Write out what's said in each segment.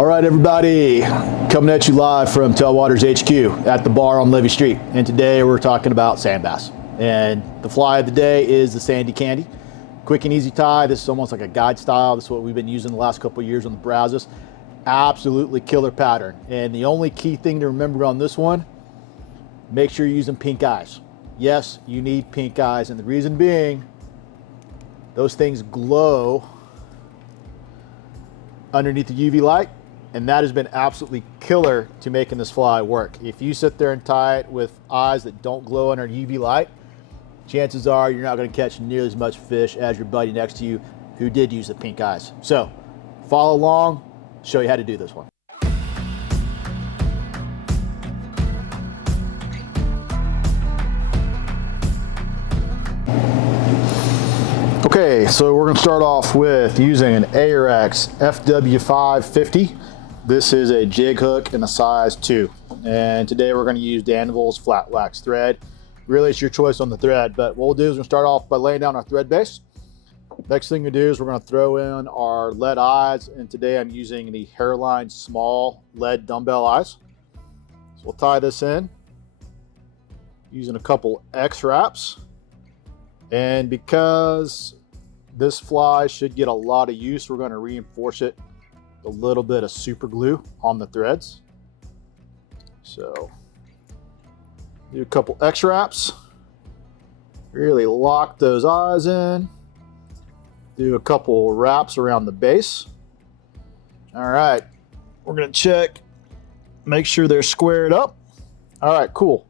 All right, everybody, coming at you live from Tailwaters HQ at the bar on Levy Street. And today we're talking about sand bass. And the fly of the day is the Sandy Candy. Quick and easy tie. This is almost like a guide style. This is what we've been using the last couple of years on the browsers. Absolutely killer pattern. And the only key thing to remember on this one, make sure you're using pink eyes. Yes, you need pink eyes. And the reason being, those things glow underneath the UV light. And that has been absolutely killer to making this fly work. If you sit there and tie it with eyes that don't glow under UV light, chances are you're not going to catch nearly as much fish as your buddy next to you who did use the pink eyes. So follow along, show you how to do this one. Okay, so we're going to start off with using an ARX FW550. This is a jig hook in a size 2. And today we're going to use Danville's flat wax thread. Really, it's your choice on the thread, but what we'll do is we'll start off by laying down our thread base. Next thing we do is we're going to throw in our lead eyes, and today I'm using the Hairline small lead dumbbell eyes. So we'll tie this in using a couple X wraps. And because this fly should get a lot of use, we're going to reinforce it with a little bit of super glue on the threads. So do a couple X wraps, really lock those eyes in, do a couple wraps around the base. All right, we're going to check, make sure they're squared up. All right, cool.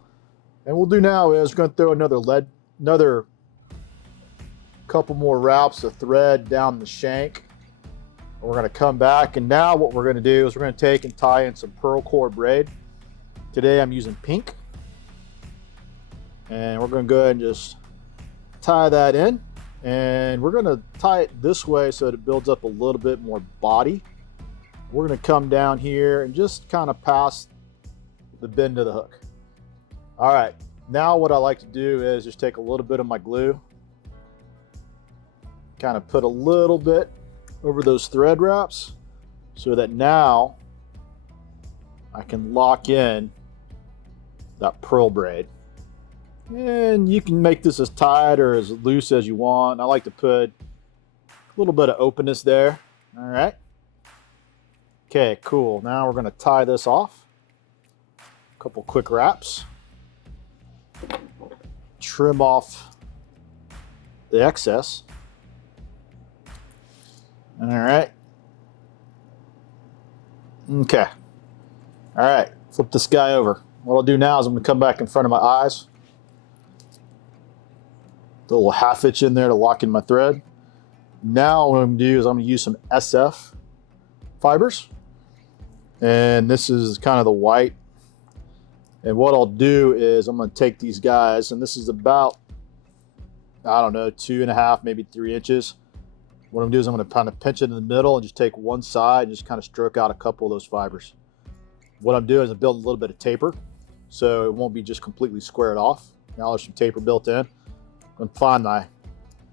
And what we'll do now is we're going to throw another couple more wraps of thread down the shank. We're going to come back, and now what we're going to do is we're going to take and tie in some pearl core braid. Today I'm using pink, and we're going to go ahead and just tie that in, and we're going to tie it this way so that it builds up a little bit more body. We're going to come down here and just kind of pass the bend of the hook. All right, now what I like to do is just take a little bit of my glue, kind of put a little bit over those thread wraps so that now I can lock in that pearl braid. And you can make this as tight or as loose as you want. I like to put a little bit of openness there. All right. Okay, cool. Now we're going to tie this off. A couple quick wraps. Trim off the excess. All right. Okay. All right. Flip this guy over. What I'll do now is I'm going to come back in front of my eyes. Put a little half inch in there to lock in my thread. Now what I'm going to do is I'm going to use some SF fibers. And this is kind of the white. And what I'll do is I'm going to take these guys, and this is about, I don't know, 2.5, maybe 3 inches. What I'm going to do is I'm going to kind of pinch it in the middle and just take one side and just kind of stroke out a couple of those fibers. What I'm doing is I'm building a little bit of taper so it won't be just completely squared off. Now there's some taper built in. I'm going to find my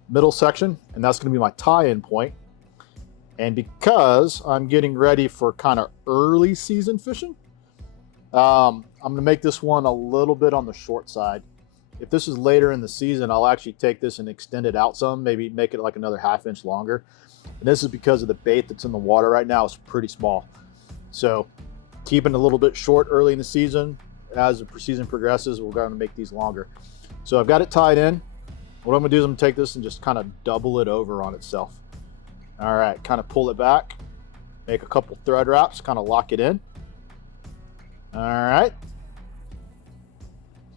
middle section, and that's going to be my tie-in point. And because I'm getting ready for kind of early season fishing, I'm going to make this one a little bit on the short side. If this is later in the season, I'll actually take this and extend it out some, maybe make it like another ½ inch longer. And this is because of the bait that's in the water right now is pretty small. So keeping a little bit short early in the season, as the season progresses, we're going to make these longer. So I've got it tied in. What I'm going to do is I'm going to take this and just kind of double it over on itself. All right, kind of pull it back, make a couple thread wraps, kind of lock it in. All right.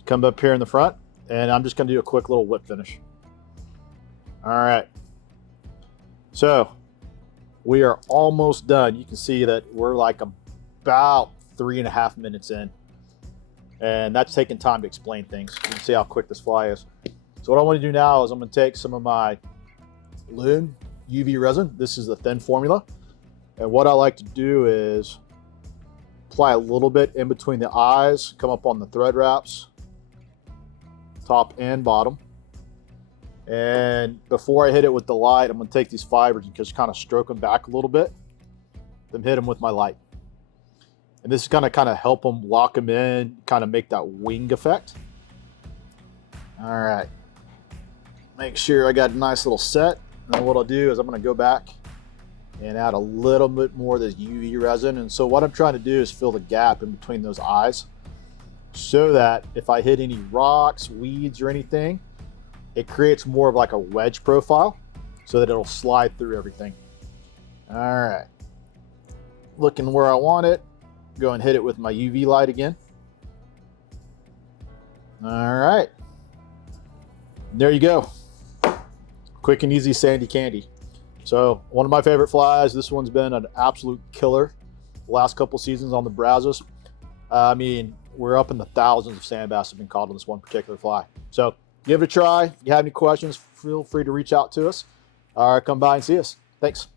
Come up here in the front. And I'm just going to do a quick little whip finish. All right. So we are almost done. You can see that we're like about 3.5 minutes in. And that's taking time to explain things. You can see how quick this fly is. So what I want to do now is I'm going to take some of my Loon UV resin. This is the thin formula. And what I like to do is apply a little bit in between the eyes, come up on the thread wraps, top and bottom. And before I hit it with the light, I'm going to take these fibers and just kind of stroke them back a little bit, then hit them with my light. And this is gonna kind of help them lock them in, kind of make that wing effect. All right, make sure I got a nice little set. And then what I'll do is I'm gonna go back and add a little bit more of this UV resin. And so what I'm trying to do is fill the gap in between those eyes so that if I hit any rocks, weeds, or anything, it creates more of like a wedge profile so that it'll slide through everything. All right, looking where I want it, go and hit it with my UV light again. All right, there you go. Quick and easy sandy candy. So one of my favorite flies. This one's been an absolute killer the last couple seasons on the Brazos. I mean, we're up in the thousands of sand bass have been caught on this one particular fly. So give it a try. If you have any questions, feel free to reach out to us or come by and see us. Thanks.